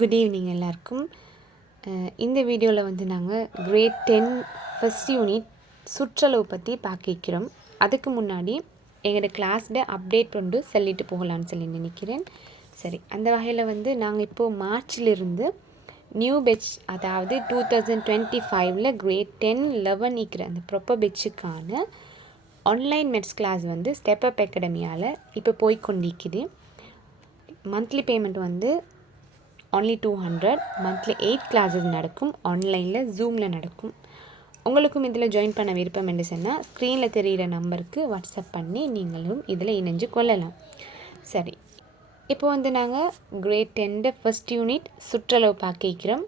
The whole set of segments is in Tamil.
குட் ஈவினிங் எல்லாருக்கும். இந்த வீடியோவில் வந்து நாங்கள் கிரேட் டென் ஃபஸ்ட் யூனிட் சுற்றளவு பற்றி பார்க்கிறோம் அதுக்கு முன்னாடி எங்களோட கிளாஸில் அப்டேட் கொண்டு சொல்லிட்டு போகலான்னு சொல்லி நினைக்கிறேன். சரி அந்த வகையில் வந்து நாங்கள் இப்போது மார்ச்லேருந்து நியூ பெட்ச் அதாவது டூ தௌசண்ட் டுவெண்ட்டி ஃபைவ்ல கிரேட் டென் லெவன் இருக்கிற அந்த ப்ரொப்பர் பெட்சுக்கான ஆன்லைன் மெட்ஸ் கிளாஸ் வந்து ஸ்டெப் அப் அகாடமியால் இப்போ போய் கொண்டிருக்குது. மந்த்லி பேமெண்ட் வந்து only two hundred monthly eight classes நடக்கும். ஆன்லைனில் ஜூமில் நடக்கும். உங்களுக்கும் இதில் ஜாயின் பண்ண விருப்பம் என்று சொன்னால் ஸ்க்ரீனில் தெரிகிற நம்பருக்கு வாட்ஸ்அப் பண்ணி நீங்களும் இதில் இணைஞ்சு கொள்ளலாம். சரி. இப்போ வந்து நாங்கள் கிரேட் டென்ட ஃபஸ்ட் யூனிட் சுற்றளவு பார்க்கிறோம்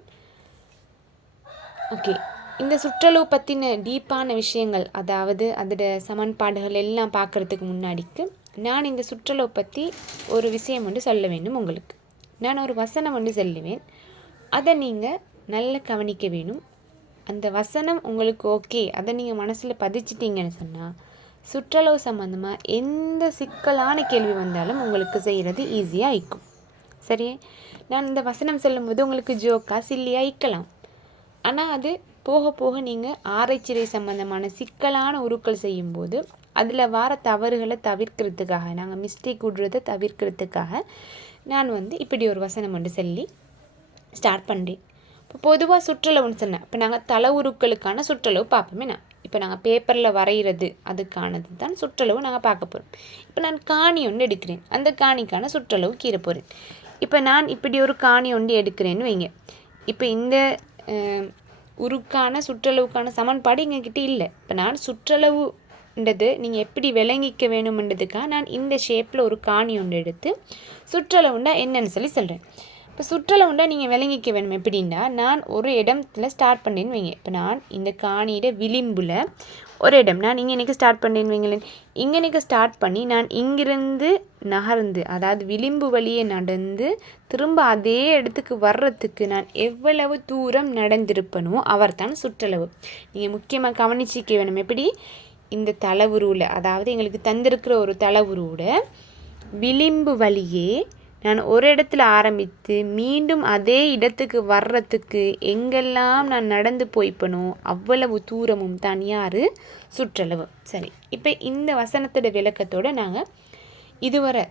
ஓகே இந்த சுற்றளவு பற்றின டீப்பான விஷயங்கள் அதாவது அதோட சமன்பாடுகள் எல்லாம் பார்க்குறதுக்கு முன்னாடிக்கு நான் இந்த சுற்றளவு பற்றி ஒரு விஷயம் வந்து சொல்ல வேண்டும் உங்களுக்கு. நான் ஒரு வசனம் ஒன்று சொல்லுவேன். அதை நீங்கள் நல்லா கவனிக்க வேணும். அந்த வசனம் உங்களுக்கு ஓகே அதை நீங்கள் மனசில் பதிச்சிட்டிங்கன்னு சொன்னால் சுற்றளவு சம்மந்தமாக எந்த சிக்கலான கேள்வி வந்தாலும் உங்களுக்கு செய்கிறது ஈஸியாக இருக்கும். சரி நான் இந்த வசனம் சொல்லும்போது உங்களுக்கு ஜோக்கா சில்லியாக இக்கலாம் ஆனால் அது போக போக நீங்கள் ஆராய்ச்சிறை சம்பந்தமான சிக்கலான உருக்கள் செய்யும்போது அதில் வர தவறுகளை தவிர்க்கிறதுக்காக நாங்கள் மிஸ்டேக் விடுறதை தவிர்க்கிறதுக்காக நான் வந்து இப்படி ஒரு வசனம் ஒன்று சொல்லி ஸ்டார்ட் பண்ணுறேன் இப்போ பொதுவாக சுற்றளவுன்னு சொன்னேன். இப்போ நாங்கள் தலை உருக்களுக்கான சுற்றளவு பார்ப்போமே நான். இப்போ நாங்கள் பேப்பரில் வரைகிறது அதுக்கானது தான் சுற்றளவு நாங்கள் பார்க்க போகிறோம் இப்போ நான் காணி ஒன்று எடுக்கிறேன். அந்த காணிக்கான சுற்றளவு கீற போகிறேன் இப்போ நான் இப்படி ஒரு காணி ஒன்று எடுக்கிறேன்னு வைங்க. இப்போ இந்த உருக்கான சுற்றளவுக்கான சமன்பாடு எங்ககிட்ட இல்லை. இப்போ நான் சுற்றளவுன்றது நீங்கள் எப்படி விளங்கிக்க வேணுமென்றதுக்காக நான் இந்த ஷேப்பில் ஒரு காணி ஒன்று எடுத்து சுற்றளவுண்டா என்னன்னு சொல்லி சொல்கிறேன் இப்போ சுற்றளவுண்டா நீங்கள் விளங்கிக்க வேணும் எப்படின்னா நான் ஒரு இடத்துல ஸ்டார்ட் பண்ணேன்னு வைங்க. இப்போ நான் இந்த காணியிட விளிம்பில் ஒரு இடம் நான் இங்கே எனக்கு ஸ்டார்ட் பண்ணிடுவீங்களேன் இங்கே எனக்கு ஸ்டார்ட் பண்ணி நான் இங்கிருந்து நகர்ந்து அதாவது விளிம்பு வழியே நடந்து திரும்ப அதே இடத்துக்கு வர்றதுக்கு நான் எவ்வளவு தூரம் நடந்திருப்பனோ அவர் தான் சுற்றளவு. நீங்கள் முக்கியமாக கவனிச்சிக்க வேணும். எப்படி? இந்த தளவுருவில் அதாவது எங்களுக்கு தந்திருக்கிற ஒரு தளவுருவோட விளிம்பு வழியே நான் ஒரு இடத்துல ஆரம்பித்து மீண்டும் அதே இடத்துக்கு வர்றதுக்கு எங்கெல்லாம் நான் நடந்து போய்ப்பனோ அவ்வளவு தூரமும் தான் யார்? சுற்றளவு. சரி. இப்போ இந்த வசனத்தோட விளக்கத்தோடு நாங்கள் இதுவரை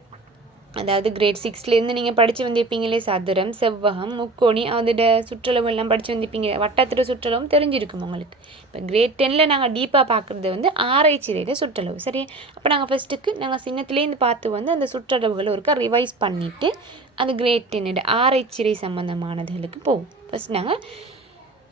அதாவது கிரேட் சிக்ஸ்லேருந்து நீங்கள் படித்து வந்திருப்பீங்களே சதுரம் செவ்வகம் முக்கோணி அதோட சுற்றளவு எல்லாம் படித்து வந்திருப்பீங்க. வட்டத்தோட சுற்றளவும் தெரிஞ்சிருக்கும் உங்களுக்கு. இப்போ கிரேட் டென்னில் நாங்கள் டீப்பாக பார்க்குறது வந்து ஆராய்ச்சியில சுற்றளவு சரி? அப்போ நாங்கள் ஃபஸ்ட்டுக்கு நாங்கள் சின்னத்துலேருந்து பார்த்து வந்து அந்த சுற்றளவுகளை ஒருக்கா ரிவைஸ் பண்ணிவிட்டு அந்த கிரேட் டென்னோட ஆராய்ச்சிறை சம்மந்தமானதுகளுக்கு போவோம். ஃபஸ்ட் நாங்கள்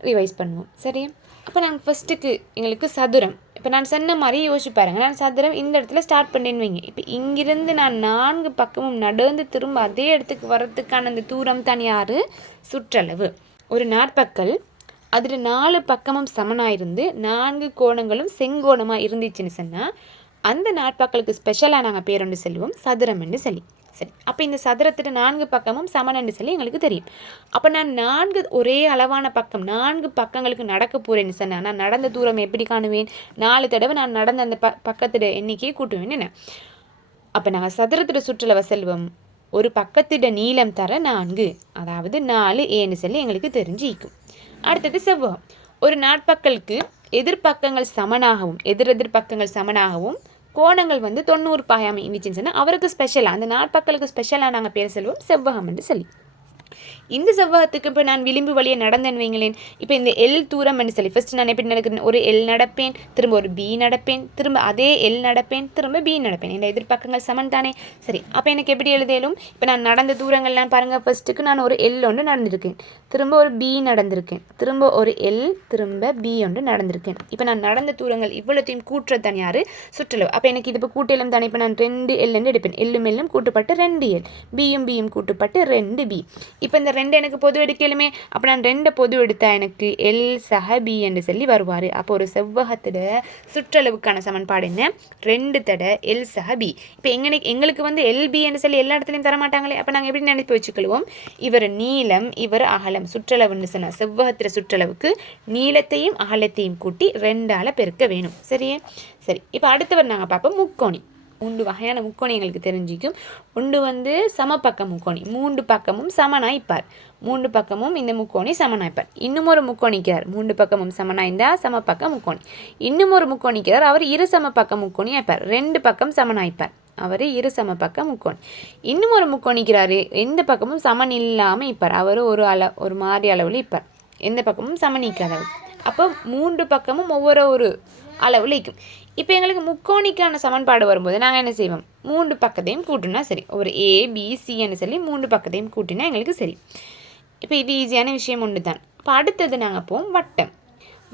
ரிவைஸ் பண்ணுவோம் சரியா அப்போ நாங்கள் ஃபஸ்ட்டுக்கு எங்களுக்கு சதுரம். இப்போ நான் சொன்ன மாதிரி யோசிச்சு பாருங்க. நான் சதுரம் இந்த இடத்துல ஸ்டார்ட் பண்ணேன்னு வைங்க. இப்போ இங்கிருந்து நான் நான்கு பக்கமும் நடந்து திரும்ப அதே இடத்துக்கு வர்றதுக்கான அந்த தூரம் தான் யார்? சுற்றளவு. ஒரு நாற்பக்கல் அதில் நாலு பக்கமும் சமனாயிருந்து நான்கு கோணங்களும் செங்கோணமாக இருந்துச்சுன்னு சொன்னால் அந்த நாட்பாக்களுக்கு ஸ்பெஷலாக நாங்கள் பேர் ஒன்று சொல்லுவோம் சதுரம் என்று சொல்லி. சரி அப்போ இந்த சதுரத்திட்ட நான்கு பக்கமும் சமன் என்று சொல்லி எங்களுக்கு தெரியும். அப்போ நான் நான்கு ஒரே அளவான பக்கம் நான்கு பக்கங்களுக்கு நடக்க போகிறேன்னு சொன்னேன். நான் நடந்த தூரம் எப்படி காணுவேன்? நாலு தடவை நான் நடந்த அந்த ப பக்கத்திட எண்ணிக்கையை கூட்டுவேன் என்ன? அப்போ நாங்கள் சதுரத்தோட சுற்றுலவ செல்வோம். ஒரு பக்கத்திட நீளம் தர நான்கு அதாவது நாலு ஏன்னு சொல்லி எங்களுக்கு தெரிஞ்சிக்கும். அடுத்தது செவ்வகம் ஒரு நாட்பக்கலுக்கு எதிர்பக்கங்கள் சமனாகவும் எதிர் எதிர் பக்கங்கள் சமனாகவும் கோணங்கள் வந்து தொண்ணூறு பாயாமல் இருந்துச்சுன்னு சொன்னால் அவருக்கு ஸ்பெஷலாக அந்த நாற்பக்களுக்கு ஸ்பெஷலாக நாங்கள் பேர் செல்வோம் செவ்வகம் என்று சொல்லி. இந்த செவ்வகத்துக்கு இப்போ நான் விளிம்பு வழியை நடந்தேன்னு வைங்களேன். இப்போ இந்த எல் தூரம் என்று சொல்லி? ஃபர்ஸ்ட் நான் எப்படி நடக்கிறேன்? ஒரு எல் நடப்பேன் திரும்ப ஒரு பி நடப்பேன் திரும்ப அதே எல் நடப்பேன் திரும்ப பி நடப்பேன். இந்த எதிர்பக்கங்கள் சமன் தானே சரி அப்போ எனக்கு எப்படி எழுதலும்? இப்போ நான் நடந்த தூரங்கள்லாம் பாருங்கள் ஃபர்ஸ்ட்டுக்கு நான் ஒரு எல் ஒன்று நடந்திருக்கேன். திரும்ப ஒரு பி நடந்திருக்கேன். திரும்ப ஒரு எல் திரும்ப பி ஒன்று நடந்திருக்கேன். இப்போ நான் நடந்த தூரங்கள் இவ்வளோத்தையும் கூட்டுறது தான் யார்? சுற்றளவு. அப்போ எனக்கு இது இப்போ கூட்டலும் தானே? இப்போ நான் ரெண்டு எல்லுன்னு எடுப்பேன். எல்லும் எல்லும் கூட்டுப்பட்டு ரெண்டு எல் பியும் பியும் கூட்டுப்பட்டு ரெண்டு பி இப்போ இந்த ரெண்டு எனக்கு பொது எடுக்கலுமே அப்போ நான் ரெண்டை பொது எடுத்தால் எனக்கு எல் சக பி என்று சொல்லி வருவார். அப்போ ஒரு செவ்வகத்தோட சுற்றளவுக்கான சமன்பாடு என்ன? ரெண்டு தடை எல் சக பி. இப்போ எங்கனை எங்களுக்கு வந்து எல் பி என்று சொல்லி எல்லா இடத்துலையும் தர மாட்டாங்களே அப்போ நாங்கள் எப்படி நினைப்பு வச்சுக்கொள்வோம்? இவர் நீளம் இவர் அகலம் சுற்றளவுன்னு சொன்னால் செவ்வகத்திர சுற்றளவுக்கு நீளத்தையும் அகலத்தையும் கூட்டி ரெண்டால் பெருக்க வேணும். சரியே? சரி இப்போ அடுத்தவர் நாங்கள் பார்ப்போம். முக்கோணி. மூன்று வகையான முக்கோணி எங்களுக்கு தெரிஞ்சிக்கும். ஒன்று வந்து சமபக்க முக்கோணி. மூன்று பக்கமும் சமனாய்ப்பார். மூன்று பக்கமும் இந்த முக்கோணி சமனாய்ப்பார். இன்னும் ஒரு முக்கோணிக்கிறார் மூன்று பக்கமும் சமனாய்ந்தா சமபக்க முக்கோணி. இன்னும் ஒரு முக்கோணிக்கிறார் அவர் இரு சமபக்க முக்கோணி ஆய்ப்பார் ரெண்டு பக்கம் சமனாய்ப்பார். அவர் இரு சம பக்க முக்கோணி. இன்னும் ஒரு முக்கோணிக்கிறாரு. எந்த பக்கமும் சமன் இல்லாமல் இப்பார் அவர் ஒரு அள ஒரு மாதிரி அளவில் இப்பார். எந்த பக்கமும் சமனிக்காதவர் அப்போ மூன்று பக்கமும் ஒவ்வொரு ஒரு அளவில் இருக்கும் இப்போ எங்களுக்கு முக்கோணிக்கான சமன்பாடு வரும்போது நாங்கள் என்ன செய்வோம்? மூன்று பக்கத்தையும் கூட்டினா சரி. ஒரு ஏ பி சின்னு சொல்லி மூன்று பக்கத்தையும் கூட்டினா எங்களுக்கு சரி. இப்போ இது ஈஸியான விஷயம் ஒன்று தான் இப்போ அடுத்தது நாங்கள் போவோம் வட்டம்.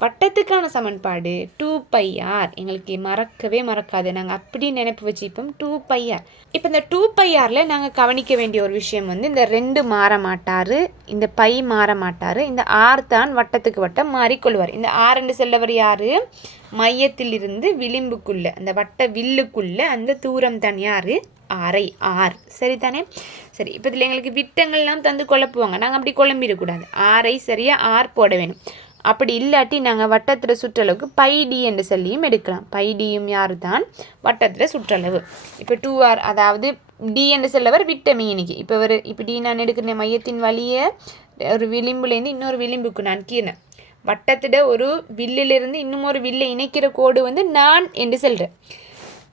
வட்டத்துக்கான சமன்பாடு டூ பை ஆர் எங்களுக்கு மறக்கவே மறக்காது. நாங்கள் அப்படி நினைப்பு வச்சுப்போம் டூ பை ஆர் இப்போ இந்த டூ பை ஆரில் நாங்கள் கவனிக்க வேண்டிய ஒரு விஷயம் வந்து இந்த ரெண்டு மாற மாட்டார் இந்த பை மாற மாட்டார் இந்த ஆர் தான் வட்டத்துக்கு வட்டம் மாறிக்கொள்வார். இந்த ஆறுண்டு செல்லவர் யார்? மையத்திலிருந்து விளிம்புக்குள்ளே அந்த வட்ட வில்லுக்குள்ளே அந்த தூரம் தான் யார்? ஆரை ஆர் சரிதானே? சரி இப்போ இதில் எங்களுக்கு விட்டங்கள்லாம் தந்து குழப்புவாங்க. நாங்கள் அப்படி குழம்பிடக்கூடாது. ஆரை சரியாக ஆர் போட வேணும். அப்படி இல்லாட்டி நாங்கள் வட்டத்தில் சுற்றளவுக்கு பைடி என்று சொல்லியும் எடுக்கலாம். பைடியும் யார் தான் வட்டத்தில் சுற்றளவு. இப்போ டூ ஆர் அதாவது டி என்று சொல்லவர் விட்ட மீனிக்கு இப்போ ஒரு இப்போ டி நான் எடுக்கிறேன் மையத்தின் வழியை ஒரு விளிம்புலேருந்து இன்னொரு விளிம்புக்கு நான் கீறேன் வட்டத்திட ஒரு வில்லிலிருந்து இன்னும் ஒரு வில்லை இணைக்கிற கோடு வந்து நான் என்று சொல்கிறேன்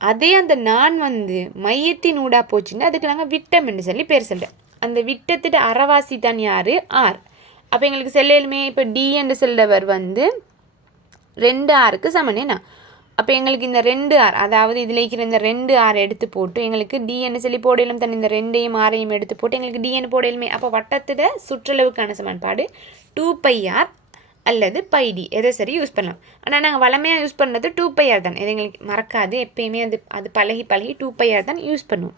அதே அந்த நான் வந்து மையத்தின் ஊடாக போச்சுன்னா அதுக்கு நாங்கள் விட்டம் என்று சொல்லி பேர் சொல்கிறேன் அந்த விட்டத்திட அறவாசி தான் யார்? ஆர் அப்போ எங்களுக்கு செல்லையிலுமே இப்போ டி என்ற செல்லவர் வந்து ரெண்டு ஆருக்கு சமனேனா அப்போ எங்களுக்கு இந்த ரெண்டு ஆர் அதாவது இதில் இருக்கிற இந்த ரெண்டு ஆர் எடுத்து போட்டு எங்களுக்கு டிஎன்னு சொல்லி போடையிலும் தன் இந்த ரெண்டையும் ஆரையும் எடுத்து போட்டு எங்களுக்கு டிஎன் போடையிலுமே அப்போ வட்டத்தில் சுற்றளவுக்கான சமன்பாடு டூ பை ஆர் அல்லது பை டி எதை சரி யூஸ் பண்ணலாம். ஆனால் நாங்கள் வளமையாக யூஸ் பண்ணுறது டூ பை ஆர் தான். இது எங்களுக்கு மறக்காது. எப்பயுமே அது அது பழகி பழகி டூ பை ஆர் தான் யூஸ் பண்ணுவோம்.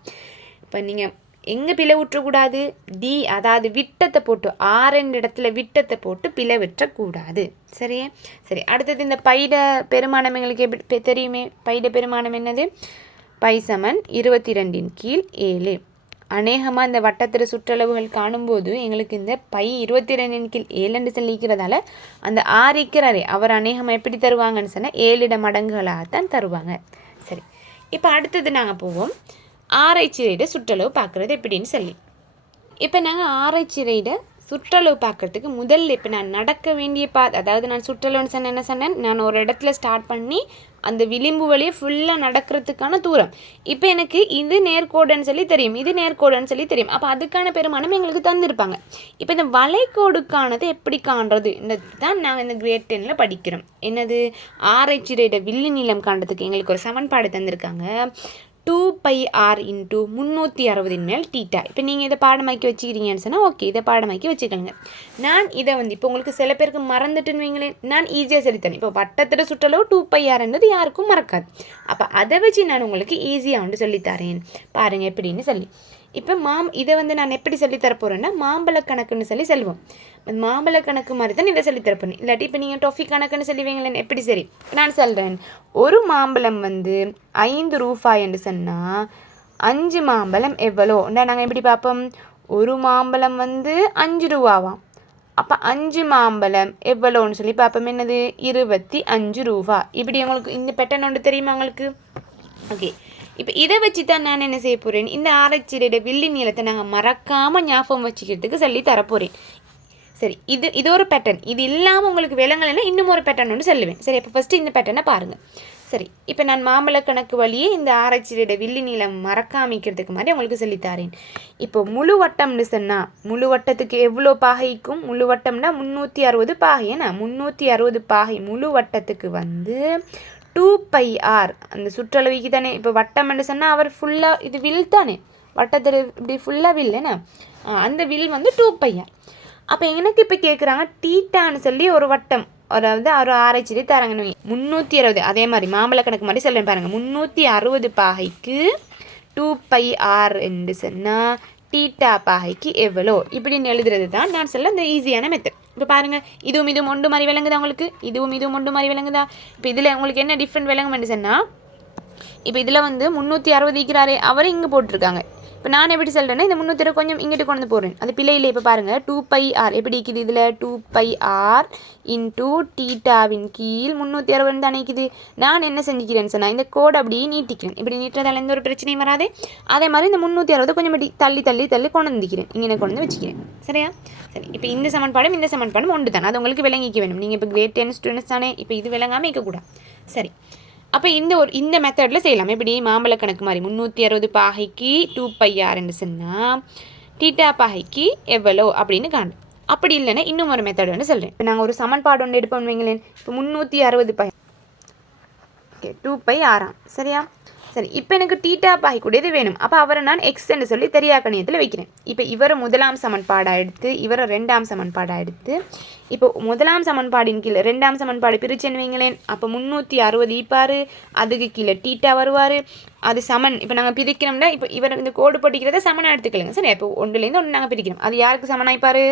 இப்போ நீங்கள் எங்கே பிழை விட்டுறக்கூடாது டி அதாவது விட்டத்தை போட்டு ஆறுன்ற இடத்துல விட்டத்தை போட்டு பிழை விட்டக்கூடாது சரியே? சரி அடுத்தது இந்த பைட பெருமானம் எங்களுக்கு எப்படி தெரியுமே? பைட பெருமானம் என்னது? பைசமன் இருபத்தி ரெண்டின் கீழ் ஏழு. அநேகமாக இந்த வட்டத்திர சுற்றளவுகள் காணும்போது எங்களுக்கு இந்த பை இருபத்தி ரெண்டின் கீழ் ஏழுன்னு சொல்லிக்கிறதால அந்த ஆறிக்கிறாரே அவர் அநேகமாக எப்படி தருவாங்கன்னு சொன்னால் ஏழிட மடங்குகளாகத்தான் தருவாங்க. சரி இப்போ அடுத்தது நாங்கள் போவோம். ஆராய்ச்சி சுற்றளவு பார்க்குறது எப்படின்னு சொல்லி. இப்போ நாங்கள் ஆராய்ச்சி சுற்றளவு பார்க்குறதுக்கு முதல்ல இப்போ நான் நடக்க வேண்டிய பா அதாவது நான் சுற்றளவுன்னு சொன்ன என்ன சொன்னேன்? நான் ஒரு இடத்துல ஸ்டார்ட் பண்ணி அந்த விளிம்பு வழியை ஃபுல்லாக நடக்கிறதுக்கான தூரம். இப்போ எனக்கு இது நேர்கோடுன்னு சொல்லி தெரியும் இது நேர்கோடுன்னு சொல்லி தெரியும். அப்போ அதுக்கான பெருமானம் எங்களுக்கு தந்திருப்பாங்க. இப்போ இந்த வளைகோடுக்கானது எப்படி காண்றது? தான் நாங்கள் இந்த கிரேட் டென்னில் படிக்கிறோம். என்னது? ஆராய்ச்சியோட வில்லி நீளம் காண்றதுக்கு எங்களுக்கு ஒரு சமன்பாடு தந்திருக்காங்க. டூ பை ஆர் இன்ட்டு முந்நூற்றி அறுபதின் மேல் டீட்டா இப்போ நீங்கள் இதை பாடமாக்கி வச்சுக்கிறீங்கன்னு சொன்னால் ஓகே இதை பாடமாக்கி வச்சுக்கோங்க. நான் இதை வந்து இப்போ உங்களுக்கு சில பேருக்கு மறந்துட்டுன்னு வைங்களேன். நான் ஈஸியாக சொல்லித்தரேன். இப்போ வட்டத்தில் சுற்றளவு டூ பை ஆர்ன்றது யாருக்கும் மறக்காது. அப்போ அதை வச்சு நான் உங்களுக்கு ஈஸியாக வந்து சொல்லித்தரேன். பாருங்கள் எப்படின்னு சொல்லி. இப்போ மாம் இதை வந்து நான் எப்படி சொல்லி தரப்போகிறேன்னா மாம்பழ கணக்குன்னு சொல்லி சொல்லுவோம். மாம்பழ கணக்கு மாதிரி தான் இதை சொல்லி இல்லாட்டி இப்போ நீங்கள் டொஃபி கணக்குன்னு சொல்லுவீங்களேன் எப்படி சரி? நான் சொல்கிறேன் ஒரு மாம்பழம் வந்து ஐந்து ரூபாய் என்று சொன்னால் அஞ்சு மாம்பழம் எவ்வளோ? நாங்கள் எப்படி பார்ப்போம்? ஒரு மாம்பழம் வந்து அஞ்சு ரூபாவாம். அப்போ அஞ்சு மாம்பழம் எவ்வளோன்னு சொல்லி பார்ப்போம். என்னது? இருபத்தி அஞ்சு ரூபா. இப்படி உங்களுக்கு இந்த பெட்டன் ஒன்று தெரியுமா உங்களுக்கு? ஓகே இப்போ இதை வச்சு தான் நான் என்ன செய்ய போகிறேன் இந்த ஆராய்ச்சியோட வில்லி நீளத்தை நாங்கள் மறக்காமல் ஞாபகம் வச்சுக்கிறதுக்கு சொல்லி தரப்போகிறேன் சரி இது இது ஒரு பேட்டர்ன் இது இல்லாமல் உங்களுக்கு விலங்கலைன்னா இன்னும் ஒரு பேட்டர்ன் ஒன்று சொல்லுவேன். சரி இப்போ ஃபஸ்ட்டு இந்த பேட்டர்னை பாருங்கள் சரி இப்போ நான் மாம்பழ கணக்கு வழியே இந்த ஆராய்ச்சியோட வில்லி நீளம் மறக்காமிக்கிறதுக்கு மாதிரி உங்களுக்கு சொல்லித்தாரேன் இப்போ முழு வட்டம்னு சொன்னால் முழு வட்டத்துக்கு எவ்வளோ பாகைக்கும்? முழு வட்டம்னா முந்நூற்றி அறுபது பாகைனா முந்நூற்றி அறுபது பாகை முழு வட்டத்துக்கு வந்து டூ பை ஆர் அந்த சுற்றளவுக்கு தானே. இப்போ வட்டம் என்று சொன்னால் அவர் ஃபுல்லாக இது வில் தானே. வட்டத்தில் இப்படி ஃபுல்லாக வில் என்ன? அந்த வில் வந்து டூ பை ஆர் அப்போ எனக்கு இப்போ கேட்குறாங்க டீட்டான்னு சொல்லி ஒரு வட்டம். அதாவது ஒரு ஆராய்ச்சி தராங்கன்னு முந்நூற்றி அறுபது. அதே மாதிரி மாம்பழ கணக்கு மாதிரி சொல்லுவேன் பாருங்கள் முந்நூற்றி அறுபது பாகைக்கு டூ பை ஆர் என்று சொன்னால் டீட்டா பாகைக்கு எவ்வளோ? இப்படின்னு எழுதுறது தான் நான் சொல்ல இந்த ஈஸியான மெத்தட் இப்போ பாருங்கள் இதுவும் இதுவும் ஒன்று மாதிரி விளங்குதா உங்களுக்கு? இதுவும் இதுவும் ஒன்று மாதிரி விளங்குதா? இப்போ இதில் உங்களுக்கு என்ன டிஃப்ரெண்ட் விளங்கும் சொன்னால் இப்போ இதில் வந்து முந்நூற்றி அறுபது இருக்கிறாரே அவரை இங்கே போட்டிருக்காங்க. இப்போ நான் எப்படி சொல்கிறேன்னா இந்த முந்நூற்றி கொஞ்சம் இங்கிட்டு கொண்டு வந்து போடுறேன். அது பிள்ளையில் இப்போ பாருங்கள் டூ பை ஆர் எப்படி இருக்குது இதில்? டூ பை ஆர் இன்டூ டீட்டாவின் கீழ் முந்நூற்றி அறுபது தானே இருக்குது நான் என்ன செஞ்சுக்கிறேன்னு சொன்னால் இந்த கோடு அப்படியே நீட்டிக்கிறேன். இப்படி நீட்டுறதால எந்த ஒரு பிரச்சனையும் வராது. அதே மாதிரி இந்த முந்நூற்றி அறுபது கொஞ்சம் இப்படி தள்ளி தள்ளி தள்ளி கொண்டு வந்துக்கிறேன் இங்கே கொண்டு வந்து வச்சுக்கிறேன். சரியா? சரி இப்போ இந்த சமன்பாடும் இந்த சமன்பாடும் ஒன்று தானே அது உங்களுக்கு விளங்கிக்க வேணும். நீங்கள் இப்போ கிரேட் டென் ஸ்டூடெண்ட்ஸ் தானே இப்போ இது விளங்காமல் இருக்கக்கூடாது. சரி அப்போ இந்த ஒரு இந்த மெத்தடில் செய்யலாம். எப்படி மாம்பழ கணக்கு மாதிரி முந்நூற்றி அறுபது பாகைக்கு டூ பை ஆறுன்னு சொன்னால் டீட்டா பாகைக்கு எவ்வளோ அப்படின்னு காணும் அப்படி இல்லைன்னா இன்னும் ஒரு மெத்தட் ஒன்று சொல்கிறேன் இப்போ நாங்கள் ஒரு சமன்பாடு ஒன்று எடுப்போம் வைங்களேன். இப்போ முந்நூற்றி அறுபது பை ஓகே டூ பை ஆறாம் சரியா? சரி இப்போ எனக்கு டீட்டா பாய் வேணும். அப்போ அவரை நான் எக்ஸ்ன்னு சொல்லி தெரியாக்கணியத்தில் வைக்கிறேன். இப்போ இவரை முதலாம் சமன்பாடாக எடுத்து இவரை ரெண்டாம் சமன்பாடாக எடுத்து இப்போ முதலாம் சமன்பாடின் கீழே ரெண்டாம் சமன்பாடு பிரிச்சுன்னு வைங்களேன். அப்போ முந்நூற்றி அறுபது ஈப்பார் அதுக்கு கீழே டீட்டா வருவார். அது சமன். இப்போ நாங்கள் பிரிக்கிறோம்னா இப்போ இவர் இந்த கோடு போட்டிக்கிறத சமனாக எடுத்துக்கலுங்க. சரி இப்போ ஒன்றுலேருந்து ஒன்று நாங்கள் பிரிக்கிறோம். அது யாருக்கு சமனாய்ப்பார்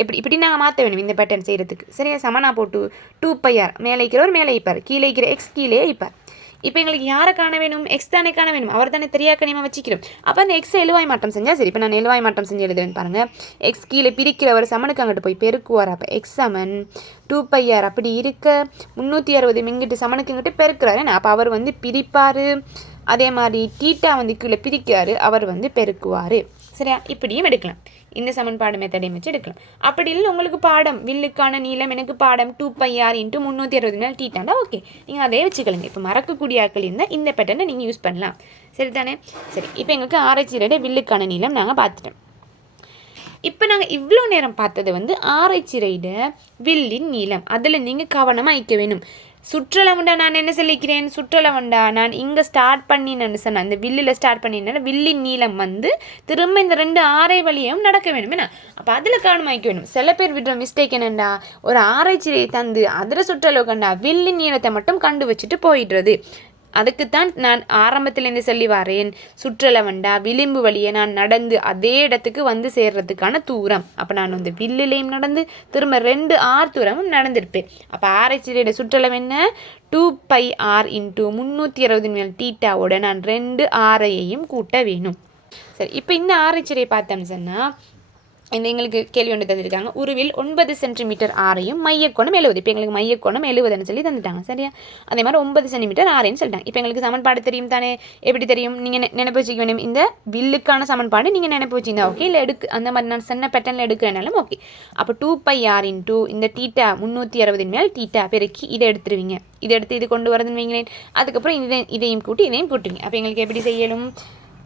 எப்படி இப்படி நாங்கள் மாற்ற வேணும் இந்த பேட்டர்ன் செய்கிறதுக்கு சரியா? சமனாக போட்டு டூ பையார் மேலே இருக்கிறவர் மேலே இப்பார் கீழே இருக்கிற எக்ஸ் கீழே இப்பார் இப்போ எங்களுக்கு யாரை காண வேணும்? எக்ஸ் தானே காண வேணும். அவர் தானே தெரியா கனிமா வச்சுக்கிறோம். அப்போ அந்த எக்ஸ் எழுவாய் மாற்றம் செஞ்சால் சரி. இப்போ நான் எழுவாய் மாற்றம் செஞ்சு எழுதுவேன் பாருங்கள் எக்ஸ் கீழே பிரிக்கிறவர் சமனுக்கு அங்கிட்டு போய் பெருக்குவார். அப்போ எக்ஸ் சமன் டூ பையார் அப்படி இருக்க முந்நூற்றி அறுபது மிங்கிட்டு சமனுக்கு இங்கிட்டு பெருக்கிறாரு. அப்போ அவர் வந்து பிரிப்பார். அதே மாதிரி டீட்டா வந்து கீழே பிரிக்கிறாரு அவர் வந்து பெருக்குவார். சரியா இப்படியும் எடுக்கலாம். இந்த சமன்பாடு மெத்தடையும் வச்சு எடுக்கலாம். அப்படி இல்லை உங்களுக்கு பாடம் வில்லுக்கான நீளம் எனக்கு பாடம் டூ பை ஆர் இன்ட்டு முந்நூற்றி அறுபது நாள் டீட்டாண்டா ஓகே நீங்கள் அதே வச்சுக்கலுங்க. இப்போ மறக்கக்கூடிய ஆட்கள் இருந்தால் இந்த பேட்டர்னை நீங்கள் யூஸ் பண்ணலாம். சரி தானே சரி இப்போ எங்களுக்கு ஆராய்ச்சியோட வில்லுக்கான நீளம் நாங்கள் பார்த்துட்டோம். இப்போ நாங்கள் இவ்வளோ நேரம் பார்த்தது வந்து ஆராய்ச்சிரைட வில்லின் நீளம். அதில் நீங்கள் கவனமாக வைக்க வேணும். சுற்றளவுண்டா நான் என்ன சொல்லிக்கிறேன்? சுற்றளவுண்டா நான் இங்கே ஸ்டார்ட் பண்ணினேன்னு சொன்னேன் அந்த வில்லில் ஸ்டார்ட் பண்ணினேன் வில்லின் நீளம் வந்து திரும்ப இந்த ரெண்டு ஆரை வழியும் நடக்க வேணும் என்ன அப்போ அதில் கவனமாக்க வேணும். சில பேர் விடுற மிஸ்டேக் என்னண்டா? ஒரு ஆராய்ச்சியை தந்து அதில் சுற்றளவு கண்டா வில்லின் நீளத்தை மட்டும் கண்டு வச்சுட்டு போயிடுறது. அதுக்குத்தான் நான் ஆரம்பத்திலேருந்து சொல்லி வரேன். சுற்றளவண்டா விளிம்பு வழியை நான் நடந்து அதே இடத்துக்கு வந்து சேர்றதுக்கான தூரம். அப்போ நான் வந்து வில்லிலையும் நடந்து திரும்ப ரெண்டு ஆர் தூரமும் நடந்திருப்பேன். அப்போ ஆராய்ச்சியோட சுற்றளவு என்ன? டூ பை ஆர் இன்ட்டு முந்நூற்றி அறுபது மேல் டீட்டாவோட நான் ரெண்டு ஆரையையும் கூட்ட வேணும் சரி இப்போ இந்த ஆராய்ச்சியை பார்த்தோம்னு சொன்னால் இந்த எங்களுக்கு கேள்வி ஒன்று தந்திருக்காங்க. உருவில் ஒன்பது சென்டிமீட்டர் ஆறையும் மையக்கோணம் எழுபது இப்போ எங்களுக்கு மையக்கோணம் எழுபதுன்னு சொல்லி தந்துட்டாங்க. சரியா? அதே மாதிரி ஒன்பது சென்டிமீட்டர் ஆறைன்னு சொல்லிட்டாங்க. இப்போ எங்களுக்கு சமன்பாடு தெரியும் தானே? எப்படி தெரியும்? நீங்கள் நினைப்பு வச்சுக்க வேணும். இந்த வில்லுக்கான சமன்பாடு நீங்கள் நினைப்பு வச்சிருந்தா ஓகே இல்லை எடுக்கு அந்த மாதிரி நான் சின்ன பேட்டர்னில் எடுக்கிறனாலும் ஓகே அப்போ டூ பை ஆர் இன்டூ இந்த டீட்டா முந்நூற்றி அறுபதின் மேல் டீட்டா பெருக்கி இதை எடுத்துருவீங்க. இதை எடுத்து இது கொண்டு வரதுன்னு வைங்களேன். அதுக்கப்புறம் இதை இதையும் கூட்டி இதையும் கூட்டுவீங்க. அப்போ எங்களுக்கு எப்படி செய்யணும்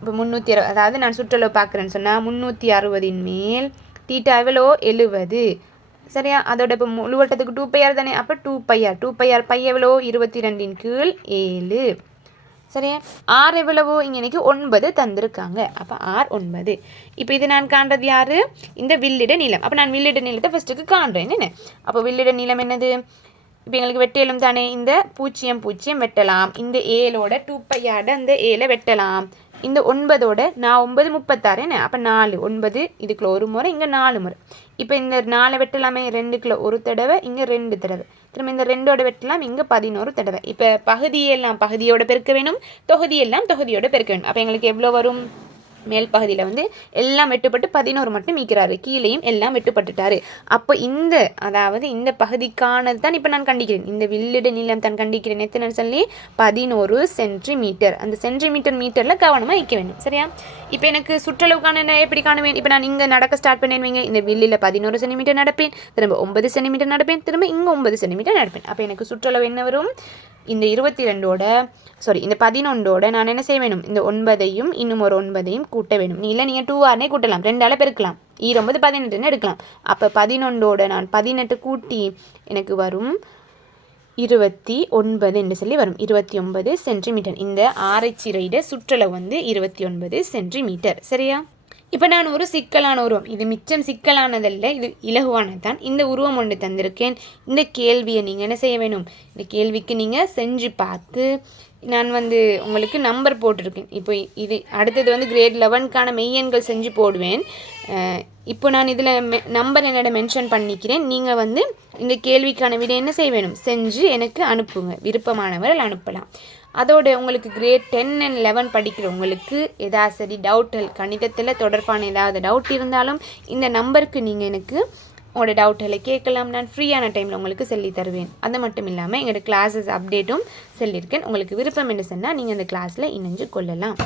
இப்போ முந்நூற்றி அறுபது அதாவது நான் சுற்றளவு பார்க்குறேன்னு சொன்னால் முந்நூற்றி அறுபதின் மேல் டீட்டா எவ்வளோ? எழுபது சரியா? அதோட இப்போ முழுவட்டத்துக்கு டூ பையார் தானே? அப்போ two pi R two pi R pi எவ்வளோ? இருபத்தி ரெண்டின் கீழ் ஏழு. சரியா? ஆர் எவ்வளவோ? இங்கே எனக்கு ஒன்பது தந்திருக்காங்க. அப்போ ஆர் ஒன்பது. இப்போ இது நான் காண்றது யார்? இந்த வில்லிட நீளம். அப்போ நான் வில்லிட நீளத்தை ஃபஸ்ட்டுக்கு காண்றேன். என்ன? அப்போ வில்லிட நீளம் என்னது? இப்போ எங்களுக்கு வெட்டையிலும் தானே? இந்த பூச்சியம் பூச்சியம் வெட்டலாம். இந்த ஏலோட டூ பையாட அந்த ஏழை வெட்டலாம். இந்த ஒன்பதோட நான் ஒன்பது முப்பத்தாறு என்ன? அப்போ நாலு. ஒன்பது இதுக்குள்ள ஒரு முறை இங்கே நாலு முறை. இப்போ இந்த நாலு வெட்டலாமே ரெண்டுக்குள்ள ஒரு தடவை இங்கே ரெண்டு தடவை. திரும்ப இந்த ரெண்டோட வெட்டலாம் இங்கே பதினோரு தடவை. இப்போ பகுதியெல்லாம் பகுதியோட பெருக்க வேணும் தொகுதியெல்லாம் தொகுதியோட பெருக்க வேணும். அப்போ எங்களுக்கு எவ்வளோ வரும்? மேல் பகுதியில் வந்து எல்லாம் வெட்டுப்பட்டு பதினோரு மட்டும் மீக்கிறாரு. கீழேயும் எல்லாம் வெட்டுப்பட்டுட்டாரு. அப்போ இந்த அதாவது இந்த பகுதிக்கானது தான் இப்போ நான் கண்டிக்கிறேன். இந்த வில்லிட நீளம் தான் கண்டிக்கிறேன். எத்தனை சொல்லி பதினோரு சென்டிமீட்டர். அந்த சென்டிமீட்டர் மீட்டரில் கவனமாக வைக்க வேண்டும். சரியா? இப்போ எனக்கு சுற்றளவுக்கான எப்படி காணுவேன்? இப்போ நான் இங்கே நடக்க ஸ்டார்ட் பண்ணுவீங்க இந்த வில்லில் பதினோரு சென்டிமீட்டர் நடப்பேன். திரும்ப ஒன்பது சென்டிமீட்டர் நடப்பேன். திரும்ப இங்கே ஒன்பது சென்டிமீட்டர் நடப்பேன். அப்போ எனக்கு சுற்றளவு என்ன வரும்? இந்த இருபத்தி ரெண்டோட சாரி இந்த பதினொன்றோட நான் என்ன செய்ய வேணும் இந்த ஒன்பதையும் இன்னும் ஒரு ஒன்பதையும் கூட்ட வேணும் நீ இல்லை நீங்கள் டூ ஆர்னே கூட்டலாம். ரெண்டால் பெருக்கலாம். இருபது பதினெட்டுன்னு எடுக்கலாம். அப்போ பதினொன்றோட நான் பதினெட்டு கூட்டி எனக்கு வரும் இருபத்தி ஒன்பது என்று சொல்லி வரும். இருபத்தி ஒன்பது சென்டிமீட்டர் இந்த ஆராய்ச்சிரைட சுற்றளவு வந்து இருபத்தி ஒன்பது சென்டிமீட்டர் சரியா? இப்போ நான் ஒரு சிக்கலான உருவம். இது மிச்சம் சிக்கலானதல்ல இது இலகுவானது தான் இந்த உருவம் ஒன்று தந்திருக்கேன். இந்த கேள்வியை நீங்கள் என்ன செய்ய வேணும்? இந்த கேள்விக்கு நீங்கள் செஞ்சு பார்த்து நான் வந்து உங்களுக்கு நம்பர் போட்டிருக்கேன். இப்போ இது அடுத்தது வந்து கிரேட் லெவன்க்கான மெய்யெண்கள் செஞ்சு போடுவேன். இப்போ நான் இதில் மெ நம்பர் என்னோட மென்ஷன் பண்ணிக்கிறேன். நீங்கள் வந்து இந்த கேள்விக்கான விட என்ன செய்ய வேணும்? செஞ்சு எனக்கு அனுப்புங்க. விருப்பமானவர்கள் அனுப்பலாம். அதோட உங்களுக்கு கிரேட் டென் அண்ட் லெவன் படிக்கிறவங்களுக்கு எதாவது சரி டவுட்கள் கணிதத்தில் தொடர்பான ஏதாவது டவுட் இருந்தாலும் இந்த நம்பருக்கு நீங்கள் எனக்கு உங்களோட டவுட்களை கேட்கலாம். நான் ஃப்ரீயான டைமில் உங்களுக்கு சொல்லி தருவேன். அது மட்டும் இல்லாமல் எங்களோட கிளாஸஸ் அப்டேட்டும் சொல்லியிருக்கேன். உங்களுக்கு விருப்பம் என்று சொன்னால் நீங்கள் அந்த கிளாஸில் இணைஞ்சு கொள்ளலாம்.